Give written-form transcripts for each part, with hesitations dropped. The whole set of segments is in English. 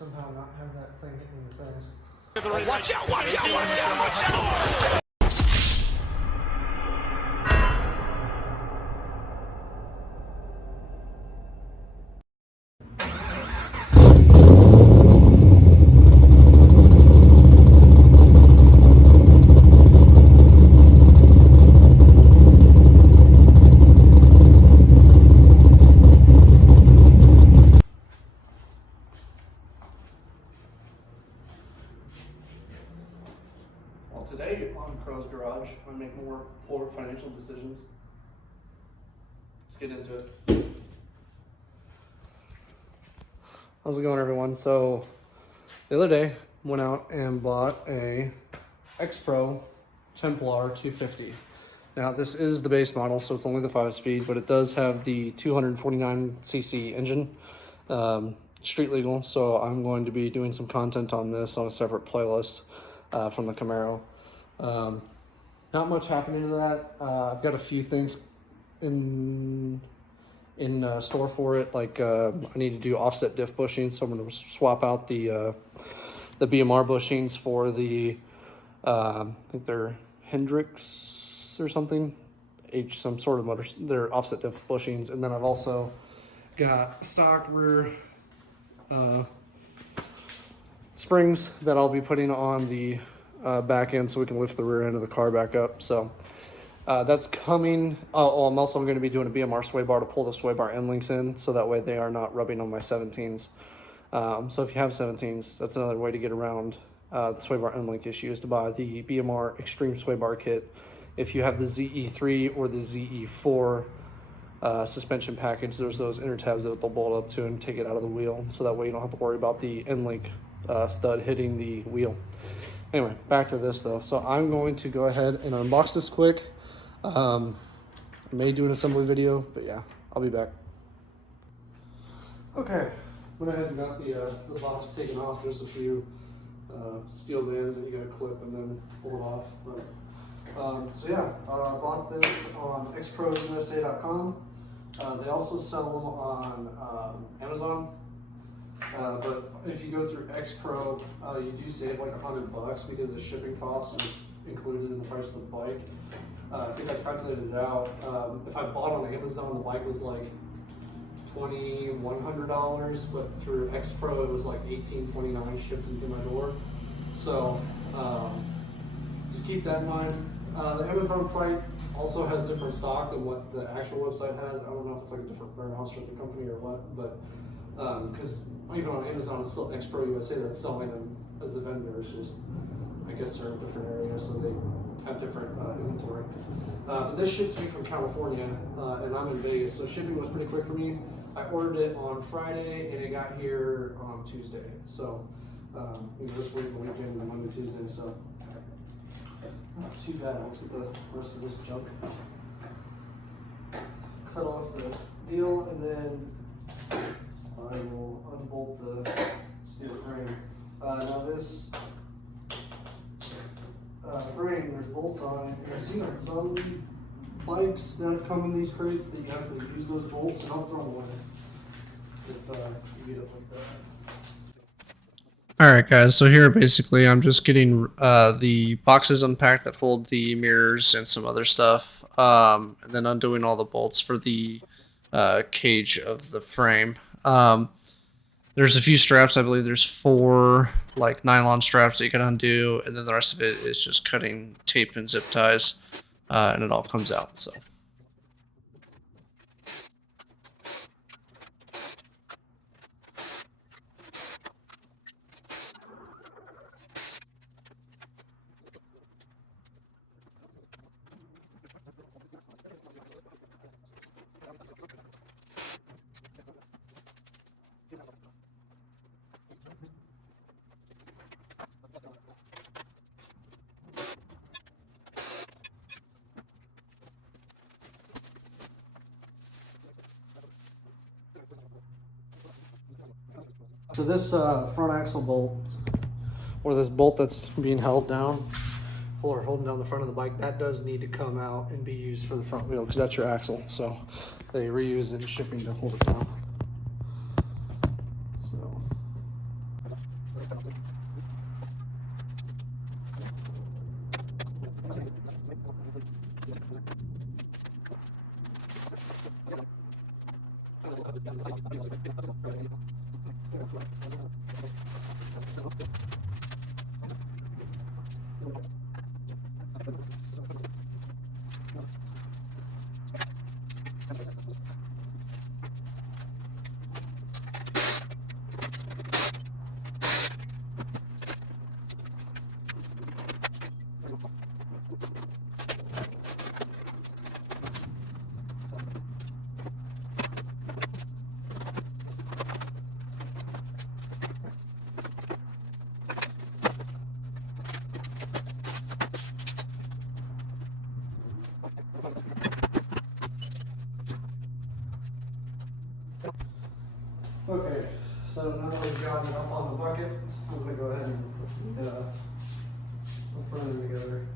somehow not have that thing getting in the face. Watch out, watch out, watch out, watch out! Today on Crow's Garage, I make more poor financial decisions. Let's get into it. How's it going, everyone? So the other day, went out and bought a Xpro Templar 250. Now this is the base model, so it's only the 5-speed, but it does have the 249cc engine, street legal. So I'm going to be doing some content on this on a separate playlist from the Camaro. Not much happening to that. I've got a few things in store for it. Like I need to do offset diff bushings, so I'm going to swap out the BMR bushings for the I think they're Hendrix or something, some sort of motor. They're offset diff bushings, and then I've also got stock rear springs that I'll be putting on the back end so we can lift the rear end of the car back up. So that's coming. Oh, I'm also going to be doing a BMR sway bar to pull the sway bar end links in, so that way they are not rubbing on my 17s. So if you have 17s, that's another way to get around the sway bar end link issue, is to buy the BMR Extreme Sway Bar Kit. If you have the ZE3 or the ZE4 suspension package, there's those inner tabs that they'll bolt up to and take it out of the wheel, so that way you don't have to worry about the end link stud hitting the wheel. Anyway, back to this though. So I'm going to go ahead and unbox this quick. I may do an assembly video, but yeah, I'll be back. Okay, went ahead and got the box taken off. There's a few steel bands that you gotta clip and then pull it off. But, so yeah, I bought this on xprousa.com. They also sell them on Amazon. But if you go through Xpro, you do save like $100 because the shipping costs are included in the price of the bike. I think I calculated it out. If I bought on Amazon, the bike was like $2,100, but through Xpro it was like $1,829 shipped into my door. So just keep that in mind. The Amazon site also has different stock than what the actual website has. I don't know if it's like a different warehouse or the company or what, but because even on Amazon, it's still Xpro USA that's selling them as the vendor. It's just, I guess they're in different areas, so they have different inventory. But this shipped to me from California, and I'm in Vegas, so shipping was pretty quick for me. I ordered it on Friday, and it got here on Tuesday. So, just waiting the weekend and Monday, Tuesday, so not too bad. Let's get the rest of this junk. Cut off the deal, and then I will unbolt the steel frame. Now this frame, there's bolts on it. I've seen on some bikes that have come in these crates that you have to use those bolts, and I'll throw them away if you get it like that. Alright guys, so here basically I'm just getting the boxes unpacked that hold the mirrors and some other stuff, and then undoing all the bolts for the cage of the frame. There's a few straps. I believe there's 4 like nylon straps that you can undo, and then the rest of it is just cutting tape and zip ties, and it all comes out. So. So this front axle bolt, or this bolt that's being held down, or holding down the front of the bike, that does need to come out and be used for the front wheel, because that's your axle. So they reuse it in shipping to hold it down. So Okay, so now that we've got it up on the bucket, I'm going to go ahead and put the front end together.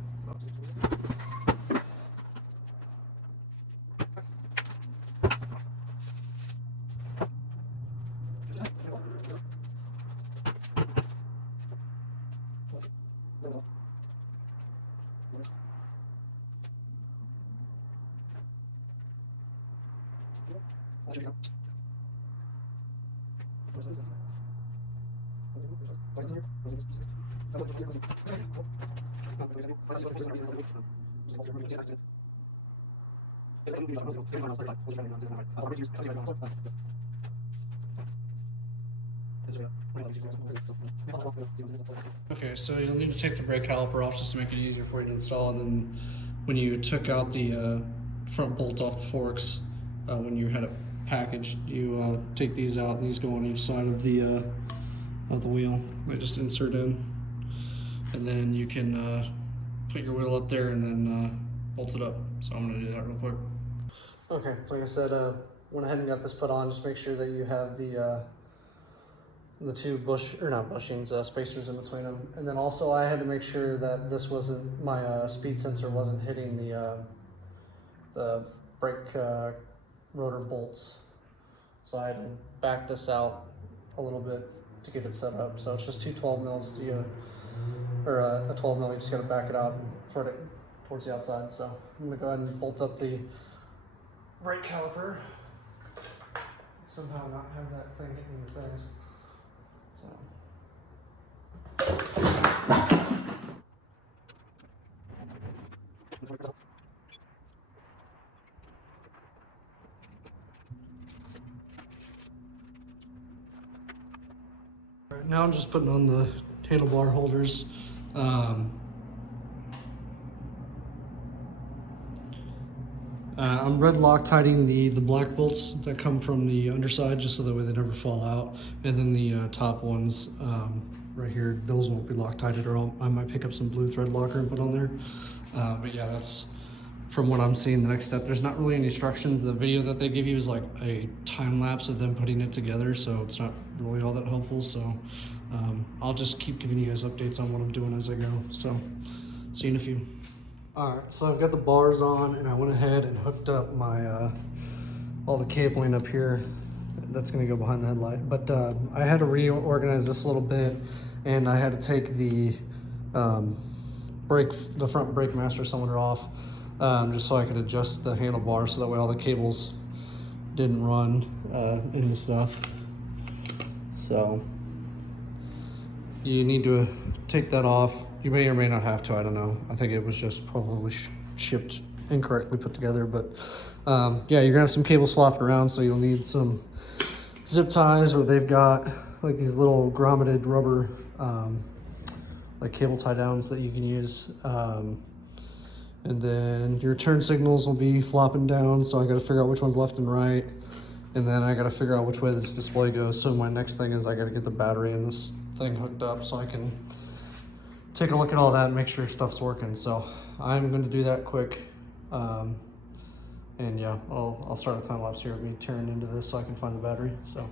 Okay, so you'll need to take the brake caliper off just to make it easier for you to install, and then when you took out the front bolt off the forks, when you had it packaged, you take these out, and these go on each side of the wheel. They just insert in, and then you can put your wheel up there and then bolt it up. So I'm going to do that real quick. Okay, like I said, went ahead and got this put on. Just make sure that you have the two spacers in between them. And then also I had to make sure that this wasn't, my speed sensor wasn't hitting the brake rotor bolts. So I had to back this out a little bit to get it set up. So it's just two 12 mils, or a 12 mil, you just gotta back it out and thread it towards the outside. So I'm gonna go ahead and bolt up the brake caliper. Somehow not have that thing hitting your face. So. Right, now I'm just putting on the handlebar holders. I'm red Loctiting the black bolts that come from the underside, just so that way they never fall out. And then the top ones right here, those won't be Loctited, or I might pick up some blue thread locker and put on there. But yeah, that's from what I'm seeing the next step. There's not really any instructions. The video that they give you is like a time lapse of them putting it together, so it's not really all that helpful. So I'll just keep giving you guys updates on what I'm doing as I go. So see you in a few. All right, so I've got the bars on, and I went ahead and hooked up my all the cabling up here. That's gonna go behind the headlight. But I had to reorganize this a little bit, and I had to take the front brake master cylinder off, just so I could adjust the handlebars, so that way all the cables didn't run into stuff. So you need to take that off. You may or may not have to, I don't know. I think it was just probably shipped incorrectly put together, but yeah, you're gonna have some cables flopping around, so you'll need some zip ties, or they've got like these little grommeted rubber like cable tie downs that you can use. And then your turn signals will be flopping down, so I gotta figure out which one's left and right. And then I gotta figure out which way this display goes. So my next thing is I gotta get the battery in this thing hooked up so I can take a look at all that and make sure stuff's working. So I'm going to do that quick. And yeah, I'll start a time lapse here of me tearing into this so I can find the battery. So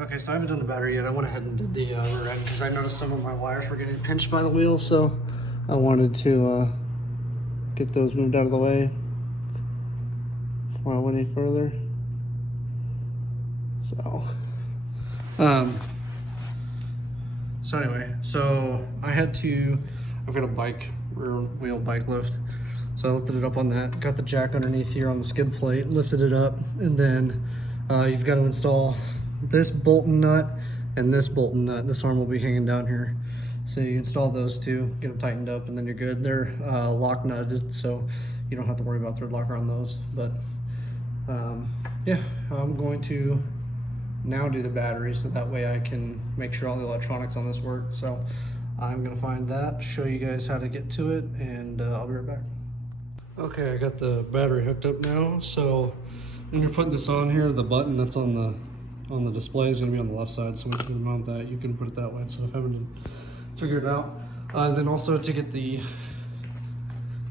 okay, so I haven't done the battery yet. I went ahead and did the rear end because I noticed some of my wires were getting pinched by the wheel, so I wanted to get those moved out of the way before I went any further. So So anyway, I've got a rear wheel bike lift. So I lifted it up on that, got the jack underneath here on the skid plate, lifted it up, and then you've got to install this bolt and nut and this bolt and nut. This arm will be hanging down here. So you install those two, get them tightened up, and then you're good. They're lock nutted, so you don't have to worry about thread locker on those. But yeah, I'm going to now do the battery so that way I can make sure all the electronics on this work. So I'm gonna find that, show you guys how to get to it, and I'll be right back. Okay, I got the battery hooked up now. So when you're putting this on here, the button that's on the display is gonna be on the left side. So when you can mount that, you can put it that way instead of having to figure it out. And then also to get the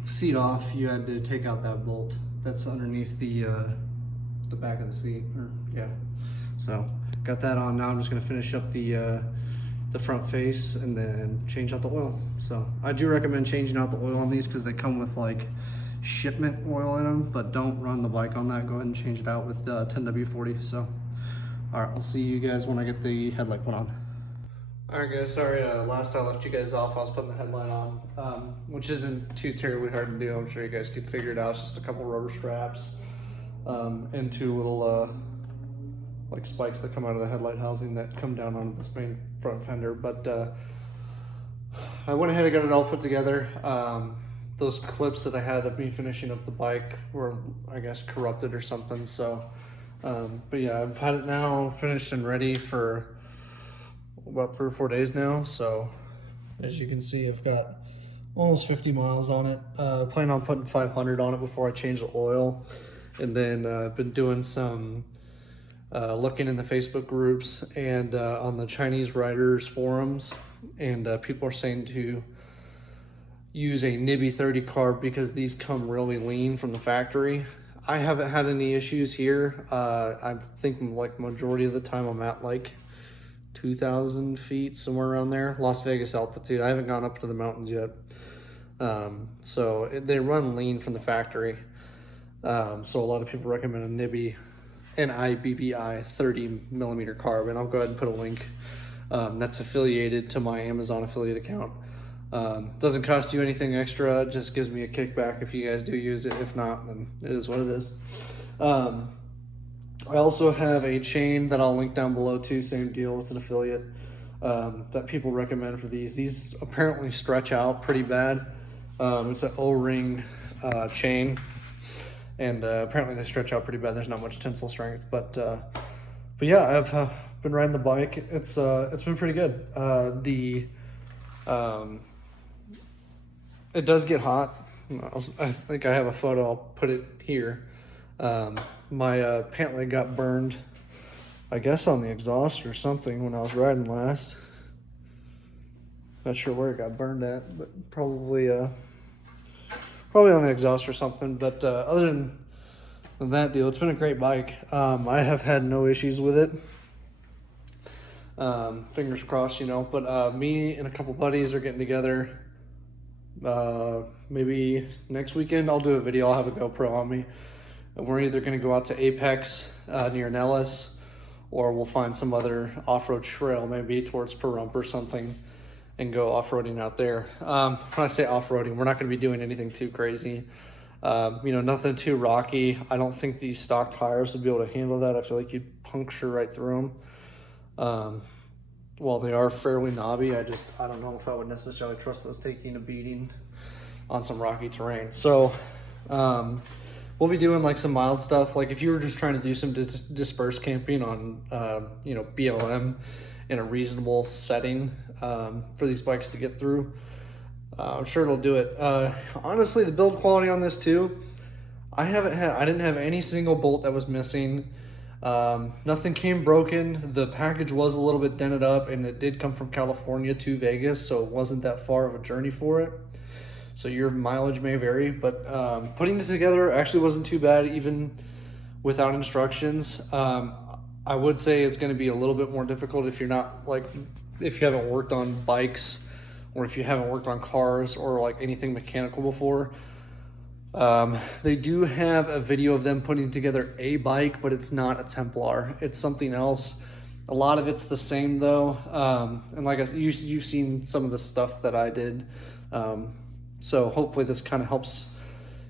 seat off, you had to take out that bolt that's underneath the back of the seat. So got that on now. I'm just gonna finish up the front face and then change out the oil. So I do recommend changing out the oil on these because they come with like shipment oil in them, but don't run the bike on that. Go ahead and change it out with 10W40. So all right, I'll see you guys when I get the headlight put on. All right guys, sorry last I left you guys off, I was putting the headlight on, which isn't too terribly hard to do. I'm sure you guys could figure it out. It's just a couple rubber straps and two little like spikes that come out of the headlight housing that come down onto this main front fender. But I went ahead and got it all put together. Those clips that I had of me finishing up the bike were, I guess, corrupted or something. So, but yeah, I've had it now finished and ready for about 3 or 4 days now. So as you can see, I've got almost 50 miles on it. Plan on putting 500 on it before I change the oil. And then I've been doing some looking in the Facebook groups and on the Chinese riders forums, and people are saying to use a Nibby 30 carb because these come really lean from the factory. I haven't had any issues here. I think like majority of the time I'm at like 2,000 feet, somewhere around there, Las Vegas altitude. I haven't gone up to the mountains yet. So they run lean from the factory. So a lot of people recommend a Nibby NIBBI 30 millimeter carb, and I'll go ahead and put a link that's affiliated to my Amazon affiliate account. Doesn't cost you anything extra, it just gives me a kickback if you guys do use it. If not, then it is what it is. I also have a chain that I'll link down below too, same deal, it's an affiliate that people recommend for these. These apparently stretch out pretty bad. It's an O-ring chain, and apparently they stretch out pretty bad. There's not much tensile strength, but yeah, I've been riding the bike. It's been pretty good. It does get hot. I think I have a photo. I'll put it here. My pant leg got burned, I guess on the exhaust or something when I was riding last. Not sure where it got burned at, but probably on the exhaust or something. But other than that deal, it's been a great bike. I have had no issues with it. Fingers crossed, you know. But me and a couple buddies are getting together. Maybe next weekend I'll do a video. I'll have a GoPro on me. And we're either going to go out to Apex near Nellis, or we'll find some other off-road trail, maybe towards Pahrump or something, and go off-roading out there. When I say off-roading, we're not going to be doing anything too crazy. You know, nothing too rocky. I don't think these stock tires would be able to handle that. I feel like you'd puncture right through them. While they are fairly knobby, I don't know if I would necessarily trust those taking a beating on some rocky terrain. So we'll be doing like some mild stuff. Like if you were just trying to do some dispersed camping on, you know, BLM in a reasonable setting for these bikes to get through, I'm sure it'll do it. Honestly, the build quality on this too, I didn't have any single bolt that was missing. Nothing came broken. The package was a little bit dented up, and it did come from California to Vegas, so it wasn't that far of a journey for it. So your mileage may vary, but putting it together actually wasn't too bad, even without instructions. I would say it's going to be a little bit more difficult if you're not if you haven't worked on bikes, or if you haven't worked on cars or like anything mechanical before. They do have a video of them putting together a bike, but it's not a Templar. It's something else. A lot of it's the same though, and like I said, you've seen some of the stuff that I did, so hopefully this kind of helps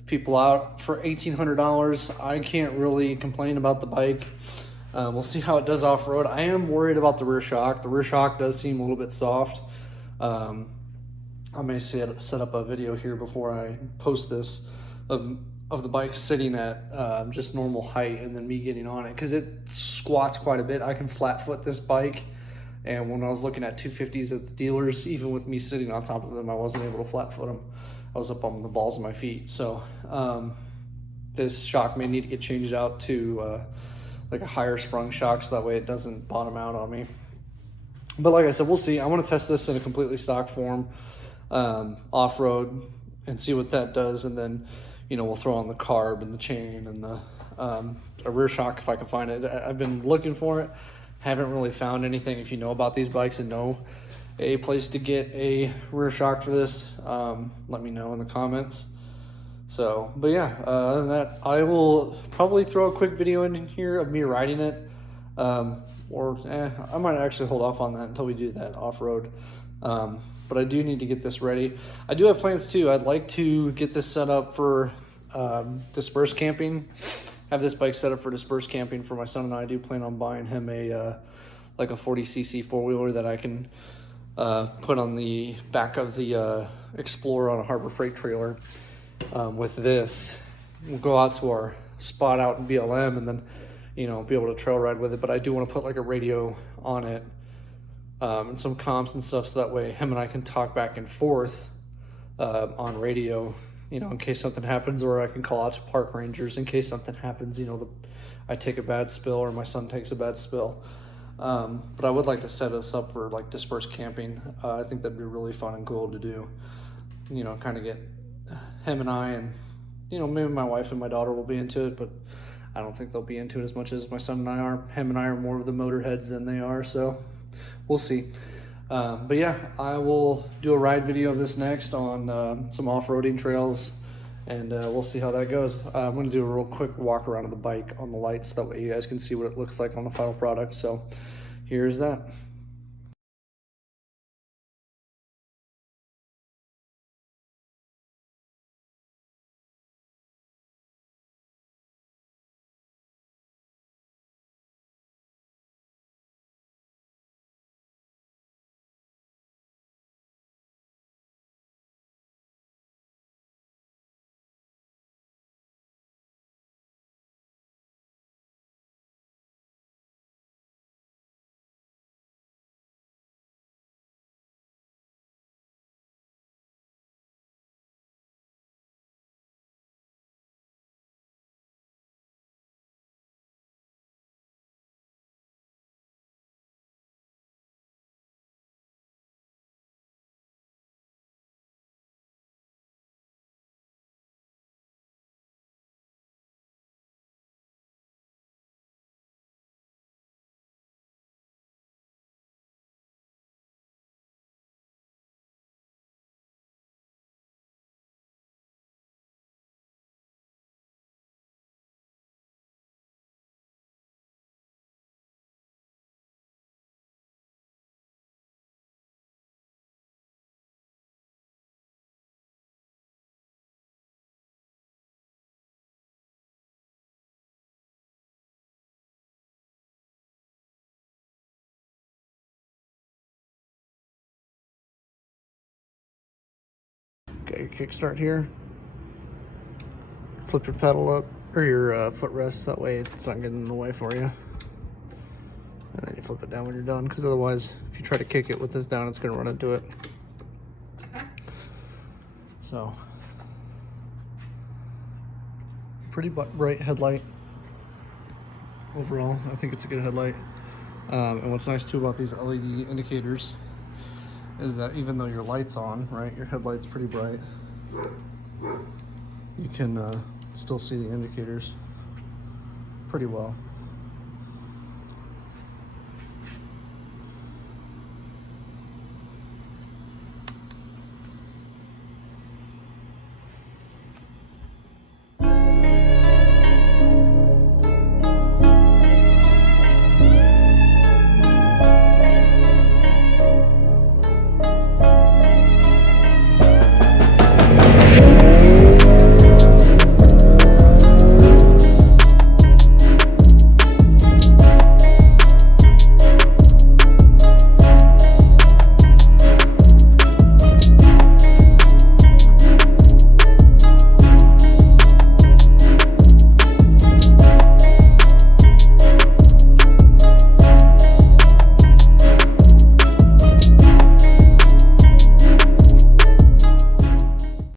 people out. For $1,800, I can't really complain about the bike. We'll see how it does off-road. I am worried about the rear shock. The rear shock does seem a little bit soft. I may set up a video here before I post this of the bike sitting at just normal height and then me getting on it, because it squats quite a bit. I can flat foot this bike, and when I was looking at 250s at the dealers, even with me sitting on top of them, I wasn't able to flat foot them. I was up on the balls of my feet. So this shock may need to get changed out to like a higher sprung shock, so that way it doesn't bottom out on me. But like I said, we'll see. I want to test this in a completely stock form, off-road, and see what that does, and then we'll throw on the carb and the chain and the a rear shock if I can find it. I've been looking for it, haven't really found anything. If you know about these bikes and know a place to get a rear shock for this, let me know in the comments. So, but yeah, other than that, I will probably throw a quick video in here of me riding it, or I might actually hold off on that until we do that off-road. But I do need to get this ready. I do have plans too. I'd like to get this set up for dispersed camping. Have this bike set up for dispersed camping for my son and I. Do plan on buying him a like a 40cc four-wheeler that I can put on the back of the Explorer on a Harbor Freight trailer. With this, we'll go out to our spot out in BLM and then be able to trail ride with it. But I do want to put like a radio on it, and some comms and stuff, so that way him and I can talk back and forth on radio, in case something happens, or I can call out to park rangers in case something happens, I take a bad spill or my son takes a bad spill. But I would like to set us up for like dispersed camping. I think that'd be really fun and cool to do, kind of get him and I, and maybe my wife and my daughter will be into it, but I don't think they'll be into it as much as my son and I are. Him and I are more of the motorheads than they are, so we'll see. But yeah, I will do a ride video of this next on some off-roading trails, and we'll see how that goes. I'm going to do a real quick walk around of the bike on the lights, so that way you guys can see what it looks like on the final product. So here's that. Got your kickstart here. Flip your pedal up, or your footrest, that way it's not getting in the way for you. And then you flip it down when you're done, because otherwise, if you try to kick it with this down, it's going to run into it. So, pretty bright headlight. Overall, I think it's a good headlight. And what's nice too about these LED indicators is that even though your light's on, right, your headlight's pretty bright, you can still see the indicators pretty well.